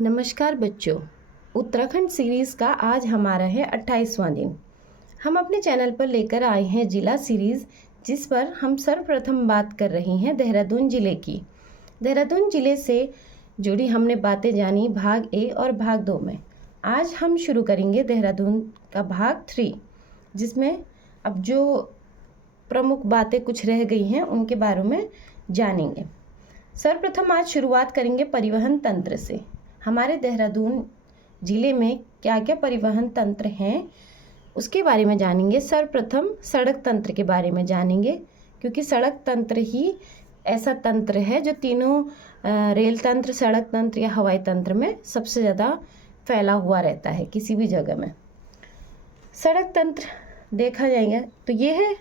नमस्कार बच्चों, उत्तराखंड सीरीज़ का आज हमारा है 28वां दिन। हम अपने चैनल पर लेकर आए हैं जिला सीरीज़, जिस पर हम सर्वप्रथम बात कर रही हैं देहरादून ज़िले की। देहरादून ज़िले से जुड़ी हमने बातें जानी भाग ए और भाग 2 में। आज हम शुरू करेंगे देहरादून का भाग 3, जिसमें अब जो प्रमुख बातें कुछ रह गई हैं उनके बारे में जानेंगे। सर्वप्रथम आज शुरुआत करेंगे परिवहन तंत्र से। हमारे देहरादून ज़िले में क्या क्या परिवहन तंत्र हैं उसके बारे में जानेंगे। सर्वप्रथम सड़क तंत्र के बारे में जानेंगे, क्योंकि सड़क तंत्र ही ऐसा तंत्र है जो तीनों रेल तंत्र, सड़क तंत्र या हवाई तंत्र में सबसे ज़्यादा फैला हुआ रहता है किसी भी जगह में। सड़क तंत्र देखा जाएगा तो ये है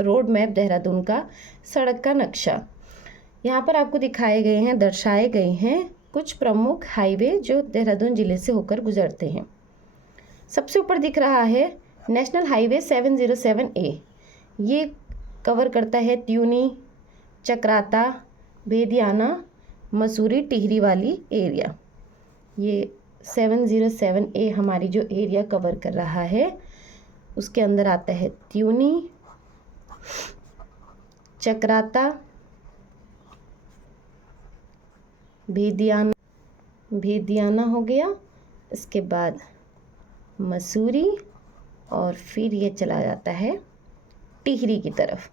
रोड मैप देहरादून का सड़क का नक्शा। यहाँ पर आपको दिखाए गए हैं, दर्शाए गए हैं कुछ प्रमुख हाईवे जो देहरादून ज़िले से होकर गुजरते हैं। सबसे ऊपर दिख रहा है नेशनल हाईवे 707A। ये कवर करता है त्यूनी, चक्राता, बेदियाना, मसूरी, टिहरी वाली एरिया। ये 707A हमारी जो एरिया कवर कर रहा है उसके अंदर आता है त्यूनी, चक्राता, भेदियाना हो गया, इसके बाद मसूरी, और फिर ये चला जाता है टिहरी की तरफ।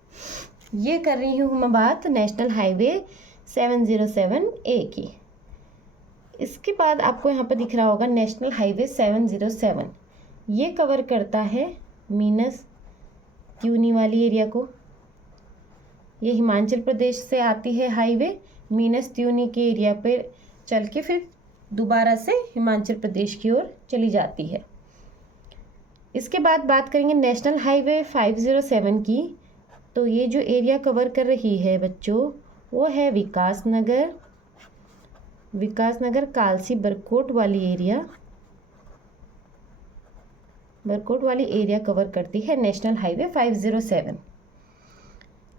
ये कर रही हूँ मैं बात नेशनल हाईवे 707A की। इसके बाद आपको यहाँ पर दिख रहा होगा नेशनल हाईवे 707। ये कवर करता है मीनस त्यूनी वाली एरिया को। ये हिमाचल प्रदेश से आती है हाईवे, मीनस त्यूनी के एरिया पे चल के फिर दोबारा से हिमाचल प्रदेश की ओर चली जाती है। इसके बाद बात करेंगे नेशनल हाईवे 507 की। तो ये जो एरिया कवर कर रही है बच्चों वो है विकास नगर कालसी बरकोट वाली एरिया कवर करती है नेशनल हाईवे 507।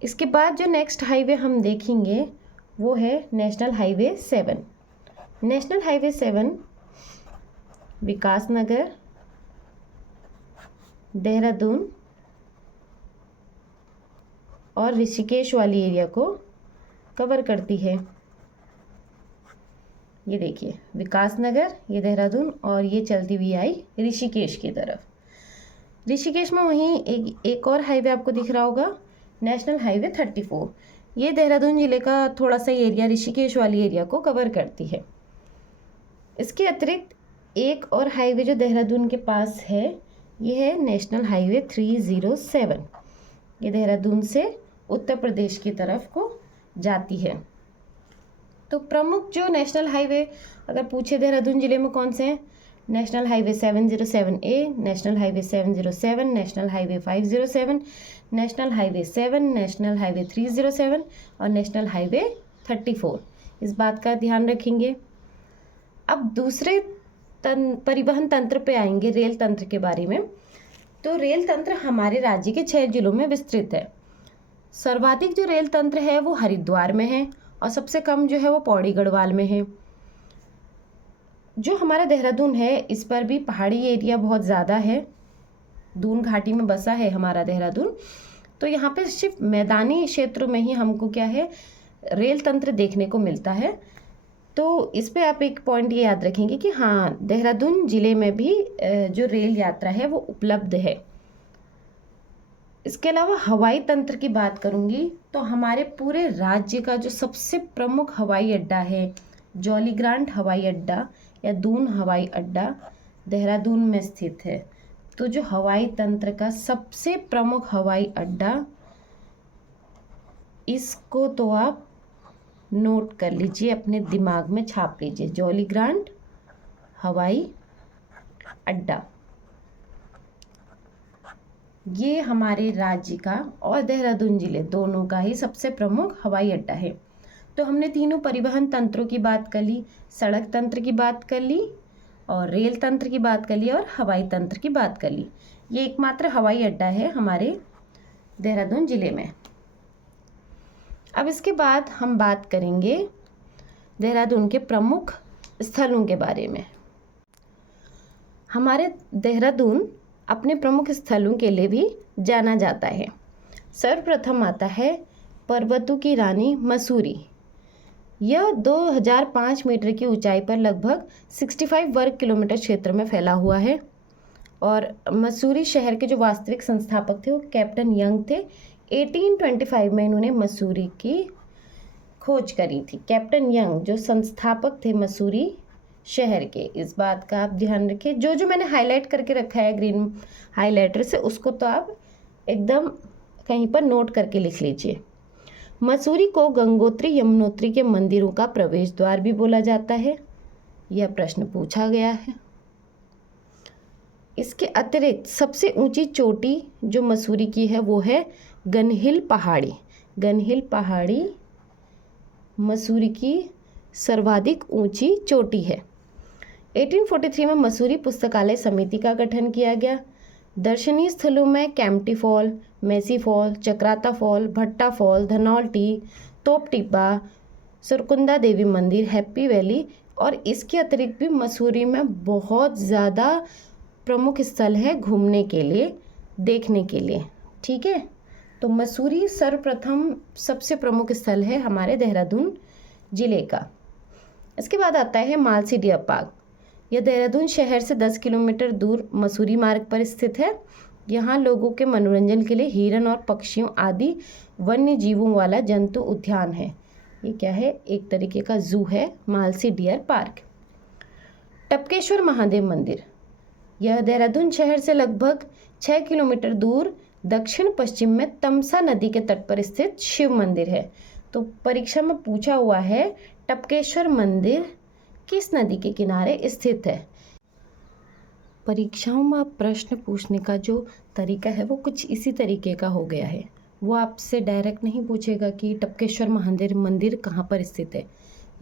इसके बाद जो नेक्स्ट हाईवे हम देखेंगे वो है नेशनल हाईवे 7। नेशनल हाईवे 7 विकास नगर, देहरादून और ऋषिकेश वाली एरिया को कवर करती है। ये देखिए विकास नगर, ये देहरादून, और ये चलती हुई आई ऋषिकेश की तरफ। ऋषिकेश में वहीं एक और हाईवे आपको दिख रहा होगा नेशनल हाईवे 34। ये देहरादून ज़िले का थोड़ा सा एरिया ऋषिकेश वाली एरिया को कवर करती है। इसके अतिरिक्त एक और हाईवे जो देहरादून के पास है ये है नेशनल हाईवे 307। ये देहरादून से उत्तर प्रदेश की तरफ को जाती है। तो प्रमुख जो नेशनल हाईवे अगर पूछे देहरादून ज़िले में कौन से हैं, national highway 707A, national highway 707, national highway 507, national highway 7, national highway 307 और नेशनल हाईवे 34। इस बात का ध्यान रखेंगे। अब दूसरे परिवहन तंत्र पे आएंगे, रेल तंत्र के बारे में। तो रेल तंत्र हमारे राज्य के 6 जिलों में विस्तृत है। सर्वाधिक जो रेल तंत्र है वो हरिद्वार में है और सबसे कम जो है वो पौड़ी गढ़वाल में है। जो हमारा देहरादून है इस पर भी पहाड़ी एरिया बहुत ज़्यादा है, दून घाटी में बसा है हमारा देहरादून। तो यहाँ पे सिर्फ मैदानी क्षेत्रों में ही हमको क्या है रेल तंत्र देखने को मिलता है। तो इस पे आप एक पॉइंट ये याद रखेंगे कि हाँ, देहरादून ज़िले में भी जो रेल यात्रा है वो उपलब्ध है। इसके अलावा हवाई तंत्र की बात करूँगी तो हमारे पूरे राज्य का जो सबसे प्रमुख हवाई अड्डा है जौलीग्रांट हवाई अड्डा या दून हवाई अड्डा देहरादून में स्थित है। तो जो हवाई तंत्र का सबसे प्रमुख हवाई अड्डा, इसको तो आप नोट कर लीजिए, अपने दिमाग में छाप लीजिए, जौलीग्रांट हवाई अड्डा। ये हमारे राज्य का और देहरादून ज़िले दोनों का ही सबसे प्रमुख हवाई अड्डा है। तो हमने तीनों परिवहन तंत्रों की बात कर ली, सड़क तंत्र की बात कर ली और रेल तंत्र की बात कर ली और हवाई तंत्र की बात कर ली। ये एकमात्र हवाई अड्डा है हमारे देहरादून ज़िले में। अब इसके बाद हम बात करेंगे देहरादून के प्रमुख स्थलों के बारे में। हमारे देहरादून अपने प्रमुख स्थलों के लिए भी जाना जाता है। सर्वप्रथम आता है पर्वतों की रानी मसूरी। यह 2005 मीटर की ऊंचाई पर लगभग 65 वर्ग किलोमीटर क्षेत्र में फैला हुआ है। और मसूरी शहर के जो वास्तविक संस्थापक थे वो कैप्टन यंग थे। 1825 में इन्होंने मसूरी की खोज करी थी। कैप्टन यंग जो संस्थापक थे मसूरी शहर के, इस बात का आप ध्यान रखिए। जो जो मैंने हाईलाइट करके रखा है ग्रीन हाईलाइटर से, उसको तो आप एकदम कहीं पर नोट करके लिख लीजिए। मसूरी को गंगोत्री यमुनोत्री के मंदिरों का प्रवेश द्वार भी बोला जाता है। यह प्रश्न पूछा गया है। इसके अतिरिक्त सबसे ऊंची चोटी जो मसूरी की है वो है गनहिल पहाड़ी। गनहिल पहाड़ी मसूरी की सर्वाधिक ऊंची चोटी है। 1843 में मसूरी पुस्तकालय समिति का गठन किया गया। दर्शनीय स्थलों में Kempty fall, Mossy fall, Chakrata fall, Bhatta fall, Dhanaulti, Top Tibba, सुरकुंदा देवी मंदिर, हैप्पी वैली और इसके अतिरिक्त भी मसूरी में बहुत ज़्यादा प्रमुख स्थल है घूमने के लिए, देखने के लिए। ठीक है, तो मसूरी सर्वप्रथम सबसे प्रमुख स्थल है हमारे देहरादून जिले का। इसके बाद आता है मालसी डियर पार्क। यह देहरादून शहर से 10 किलोमीटर दूर मसूरी मार्ग पर स्थित है। यहाँ लोगों के मनोरंजन के लिए हिरन और पक्षियों आदि वन्य जीवों वाला जंतु उद्यान है। ये क्या है? एक तरीके का जू है, मालसी डियर पार्क। टपकेश्वर महादेव मंदिर, यह देहरादून शहर से लगभग 6 किलोमीटर दूर दक्षिण पश्चिम में तमसा नदी के तट पर स्थित शिव मंदिर है। तो परीक्षा में पूछा हुआ है टपकेश्वर मंदिर किस नदी के किनारे स्थित है। परीक्षाओं में प्रश्न पूछने का जो तरीका है वो कुछ इसी तरीके का हो गया है। वो आपसे डायरेक्ट नहीं पूछेगा कि टपकेश्वर महादेव मंदिर कहाँ पर स्थित है,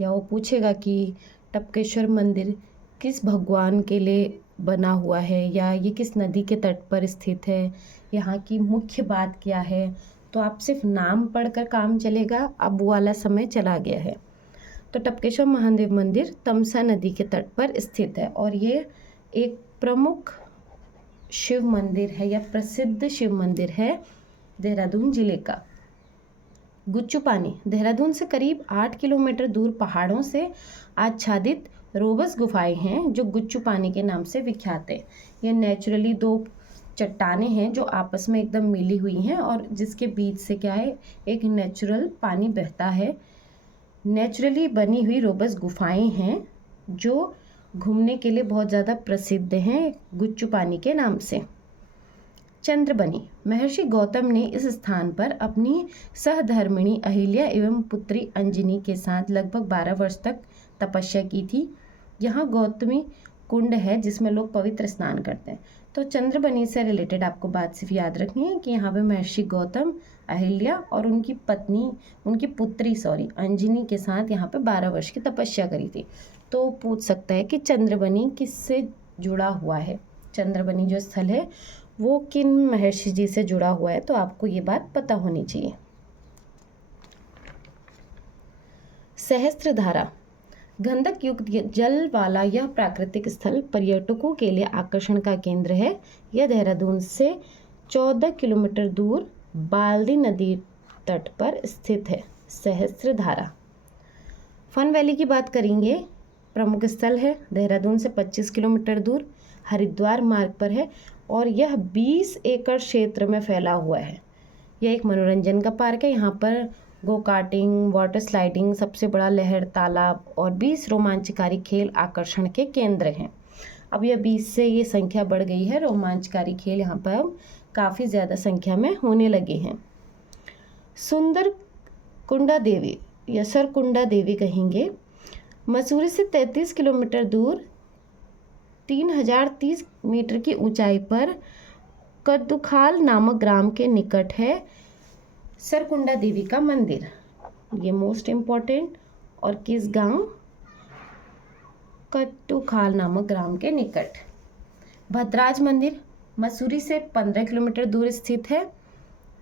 या वो पूछेगा कि टपकेश्वर मंदिर किस भगवान के लिए बना हुआ है, या ये किस नदी के तट पर स्थित है, यहाँ की मुख्य बात क्या है। तो आप सिर्फ नाम पढ़कर काम चलेगा, अब वो वाला समय चला गया है। तो टपकेश्वर महादेव मंदिर तमसा नदी के तट पर स्थित है और ये एक प्रमुख शिव मंदिर है या प्रसिद्ध शिव मंदिर है देहरादून जिले का। गुच्चू पानी, देहरादून से करीब 8 किलोमीटर दूर पहाड़ों से आच्छादित रोबस गुफाएं हैं जो गुच्चू पानी के नाम से विख्यात है। ये नेचुरली 2 चट्टानें हैं जो आपस में एकदम मिली हुई हैं और जिसके बीच से क्या है, एक नेचुरल पानी बहता है। नेचुरली बनी हुई रोबस गुफाएं हैं जो घूमने के लिए बहुत ज़्यादा प्रसिद्ध हैं गुच्चू पानी के नाम से। चंद्रबनी, महर्षि गौतम ने इस स्थान पर अपनी सहधर्मिणी अहिल्या एवं पुत्री अंजनी के साथ लगभग 12 वर्ष तक तपस्या की थी। यहाँ गौतमी कुंड है जिसमें लोग पवित्र स्नान करते हैं। तो चंद्रबनी से रिलेटेड आपको बात सिर्फ याद रखनी है कि यहाँ पे महर्षि गौतम, अहिल्या और उनकी पुत्री अंजनी के साथ यहाँ पे 12 वर्ष की तपस्या करी थी। तो पूछ सकता है कि चंद्रबनी किससे जुड़ा हुआ है, चंद्रबनी जो स्थल है वो किन महर्षि जी से जुड़ा हुआ है, तो आपको ये बात पता होनी चाहिए। सहस्त्रधारा, गंधक युक्त जल वाला यह प्राकृतिक स्थल पर्यटकों के लिए आकर्षण का केंद्र है। यह देहरादून से 14 किलोमीटर दूर बाल्दी नदी तट पर स्थित है। सहस्त्रधारा। फन वैली की बात करेंगे, प्रमुख स्थल है देहरादून से 25 किलोमीटर दूर हरिद्वार मार्ग पर है और यह 20 एकड़ क्षेत्र में फैला हुआ है। यह एक मनोरंजन का पार्क है। यहाँ पर गो कार्टिंग, वाटर स्लाइडिंग, सबसे बड़ा लहर तालाब और 20 रोमांचकारी खेल आकर्षण के केंद्र हैं। अब यह 20 से ये संख्या बढ़ गई है, रोमांचकारी खेल यहाँ पर अब काफ़ी ज़्यादा संख्या में होने लगे हैं। सुंदर कुंडा देवी या सरकुंडा देवी कहेंगे, मसूरी से 33 किलोमीटर दूर 3030 मीटर की ऊंचाई पर कद्दूखाल नामक ग्राम के निकट है सरकुंडा देवी का मंदिर। ये मोस्ट इम्पॉर्टेंट, और किस गांव? कद्दूखाल नामक ग्राम के निकट। भद्राज मंदिर मसूरी से 15 किलोमीटर दूर स्थित है।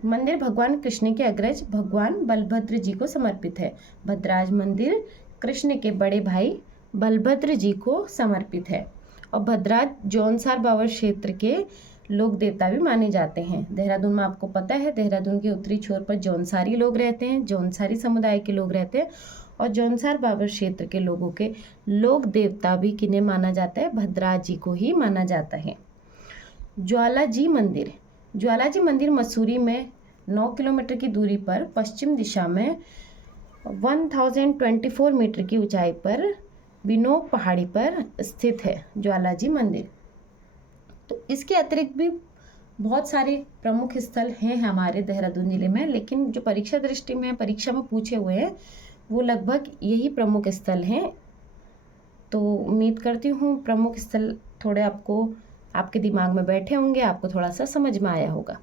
मंदिर भगवान कृष्ण के अग्रज भगवान बलभद्र जी को समर्पित है। भद्राज मंदिर कृष्ण के बड़े भाई बलभद्र जी को समर्पित है। और भद्राज जौनसार बावर क्षेत्र के लोक देवता भी माने जाते हैं। देहरादून में आपको पता है, देहरादून के उत्तरी छोर पर जौनसारी लोग रहते हैं, जौनसारी समुदाय के लोग रहते हैं। और जौनसार बावर क्षेत्र के लोगों के लोक देवता भी किन्हें माना जाता है? भद्राज जी को ही माना जाता है। ज्वालाजी मंदिर, ज्वालाजी मंदिर मसूरी में 9 किलोमीटर की दूरी पर पश्चिम दिशा में 1024 मीटर की ऊंचाई पर बिनोक पहाड़ी पर स्थित है ज्वालाजी मंदिर। तो इसके अतिरिक्त भी बहुत सारे प्रमुख स्थल हैं हमारे देहरादून जिले में, लेकिन जो परीक्षा दृष्टि में परीक्षा में पूछे हुए हैं वो लगभग यही प्रमुख स्थल हैं। तो उम्मीद करती हूँ प्रमुख स्थल थोड़े आपके दिमाग में बैठे होंगे, आपको थोड़ा सा समझ में आया होगा।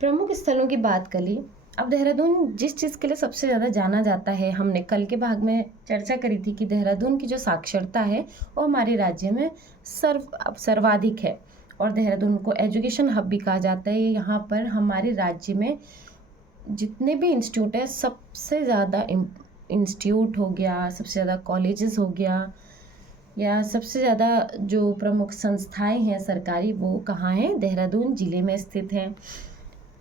प्रमुख स्थलों की बात कर ली। अब देहरादून जिस चीज़ के लिए सबसे ज़्यादा जाना जाता है, हमने कल के भाग में चर्चा करी थी कि देहरादून की जो साक्षरता है वो हमारे राज्य में सर्वाधिक है और देहरादून को एजुकेशन हब भी कहा जाता है। यहाँ पर हमारे राज्य में जितने भी इंस्टीट्यूट है, सबसे ज़्यादा इंस्टीट्यूट हो गया, सबसे ज़्यादा कॉलेजेस हो गया, या सबसे ज़्यादा जो प्रमुख संस्थाएं हैं सरकारी, वो कहाँ हैं? देहरादून ज़िले में स्थित हैं।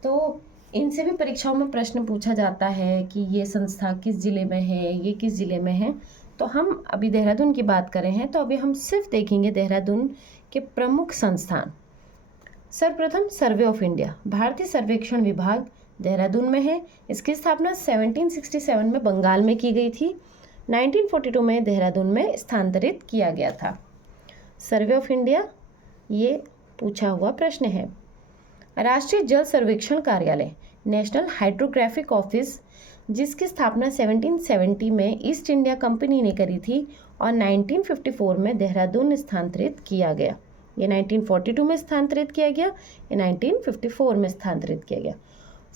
तो इनसे भी परीक्षाओं में प्रश्न पूछा जाता है कि ये संस्था किस ज़िले में है, ये किस ज़िले में है। तो हम अभी देहरादून की बात कर रहे हैं, तो अभी हम सिर्फ देखेंगे देहरादून के प्रमुख संस्थान। सर्वप्रथम सर्वे ऑफ इंडिया, भारतीय सर्वेक्षण विभाग देहरादून में है। इसकी स्थापना 1767 में बंगाल में की गई थी। 1942 में देहरादून में स्थानांतरित किया गया था। सर्वे ऑफ इंडिया ये पूछा हुआ प्रश्न है। राष्ट्रीय जल सर्वेक्षण कार्यालय, नेशनल हाइड्रोग्राफिक ऑफिस, जिसकी स्थापना 1770 में ईस्ट इंडिया कंपनी ने करी थी और 1954 में देहरादून स्थानांतरित किया गया। ये 1942 में स्थानांतरित किया गया, ये 1954 में स्थानांतरित किया गया।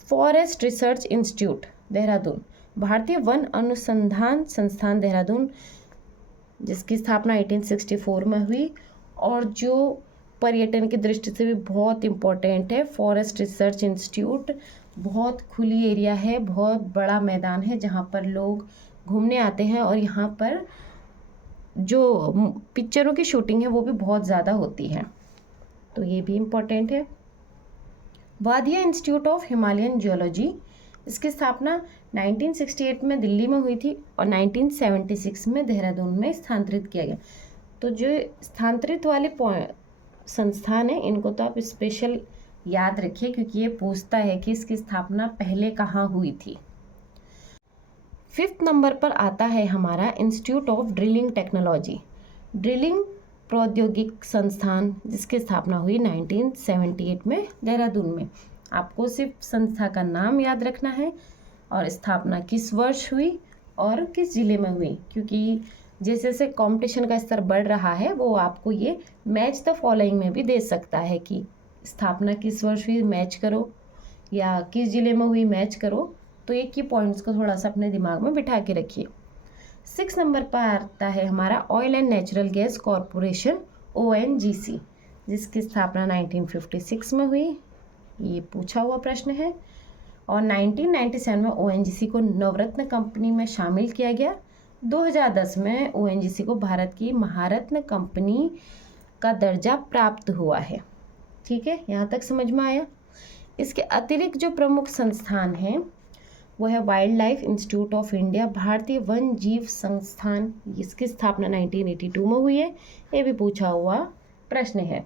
फॉरेस्ट रिसर्च इंस्टीट्यूट देहरादून, भारतीय वन अनुसंधान संस्थान देहरादून, जिसकी स्थापना 1864 में हुई और जो पर्यटन की दृष्टि से भी बहुत इम्पोर्टेंट है। फॉरेस्ट रिसर्च इंस्टीट्यूट बहुत खुली एरिया है, बहुत बड़ा मैदान है जहाँ पर लोग घूमने आते हैं और यहाँ पर जो पिक्चरों की शूटिंग है वो भी बहुत ज़्यादा होती है, तो ये भी इम्पोर्टेंट है। वादिया इंस्टीट्यूट ऑफ हिमालयन जियोलॉजी, इसकी स्थापना 1968 में दिल्ली में हुई थी और 1976 में देहरादून में स्थानांतरित किया गया। तो जो स्थानांतरित वाले संस्थान है इनको तो आप स्पेशल याद रखिए, क्योंकि ये पूछता है कि इसकी स्थापना पहले कहाँ हुई थी। 5th नंबर पर आता है हमारा institute of drilling technology, drilling प्रौद्योगिक संस्थान, जिसकी स्थापना हुई 1978 में देहरादून में। आपको सिर्फ संस्था का नाम याद रखना है और स्थापना किस वर्ष हुई और किस जिले में हुई, क्योंकि जैसे जैसे कंपटीशन का स्तर बढ़ रहा है वो आपको ये मैच द फॉलोइंग में भी दे सकता है कि स्थापना किस वर्ष हुई मैच करो या किस जिले में हुई मैच करो। तो एक ही पॉइंट्स को थोड़ा सा अपने दिमाग में बिठा के रखिए। 6 नंबर पर आता है हमारा oil and natural gas corporation ONGC, जिसकी स्थापना 1956 में हुई। ये पूछा हुआ प्रश्न है। और 1997 में ONGC को नवरत्न कंपनी में शामिल किया गया। 2010 में ONGC को भारत की महारत्न कंपनी का दर्जा प्राप्त हुआ है। ठीक है, यहाँ तक समझ में आया। इसके अतिरिक्त जो प्रमुख संस्थान हैं वो है wild life institute of India, भारतीय वन जीव संस्थान, इसकी स्थापना 1982 में हुई है। ये भी पूछा हुआ प्रश्न है।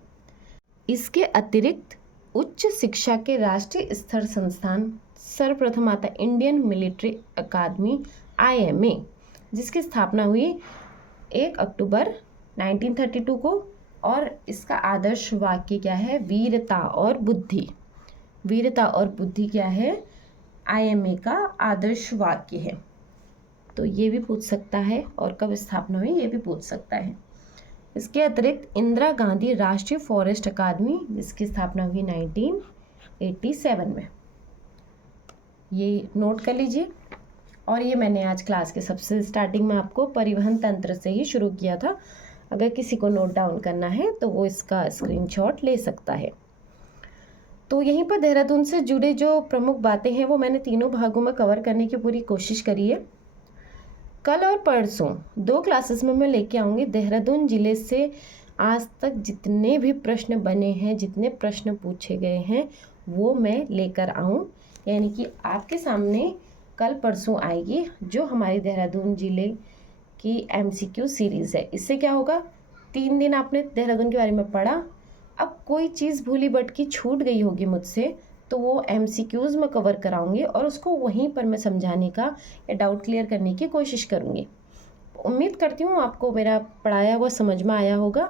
इसके अतिरिक्त उच्च शिक्षा के राष्ट्रीय स्तर संस्थान सर्वप्रथम आता है इंडियन मिलिट्री अकादमी IMA, जिसकी स्थापना हुई 1 अक्टूबर 1932 को और इसका आदर्श वाक्य क्या है? वीरता और बुद्धि। वीरता और बुद्धि क्या है? IMA का आदर्श वाक्य है। तो ये भी पूछ सकता है और कब स्थापना हुई ये भी पूछ सकता है। इसके अतिरिक्त इंदिरा गांधी राष्ट्रीय फॉरेस्ट अकादमी, जिसकी स्थापना हुई 1987 में, ये नोट कर लीजिए। और ये मैंने आज क्लास के सबसे स्टार्टिंग में आपको परिवहन तंत्र से ही शुरू किया था। अगर किसी को नोट डाउन करना है तो वो इसका स्क्रीनशॉट ले सकता है। तो यहीं पर देहरादून से जुड़े जो प्रमुख बातें हैं वो मैंने तीनों भागों में कवर करने की पूरी कोशिश करी है। कल और परसों 2 क्लासेस में मैं लेके आऊँगी देहरादून ज़िले से आज तक जितने भी प्रश्न बने हैं, जितने प्रश्न पूछे गए हैं, वो मैं लेकर आऊँ। यानी कि आपके सामने कल परसों आएगी जो हमारी देहरादून ज़िले की MCQ सीरीज़ है। इससे क्या होगा, 3 दिन आपने देहरादून के बारे में पढ़ा, अब कोई चीज़ भूली भटकी छूट गई होगी मुझसे तो वो MCQs में कवर कराऊंगी और उसको वहीं पर मैं समझाने का या डाउट क्लियर करने की कोशिश करूंगी। उम्मीद करती हूँ आपको मेरा पढ़ाया हुआ समझ में आया होगा।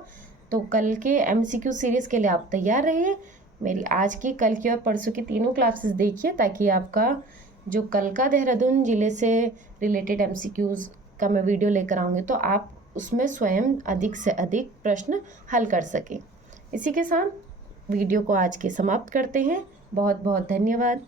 तो कल के MCQ सीरीज़ के लिए आप तैयार रहिए। मेरी आज की, कल की और परसों की तीनों क्लासेस देखिए ताकि आपका जो कल का देहरादून ज़िले से रिलेटेड MCQs का मैं वीडियो लेकर आऊँगी तो आप उसमें स्वयं अधिक से अधिक प्रश्न हल कर सकें। इसी के साथ वीडियो को आज के समाप्त करते हैं। बहुत बहुत धन्यवाद।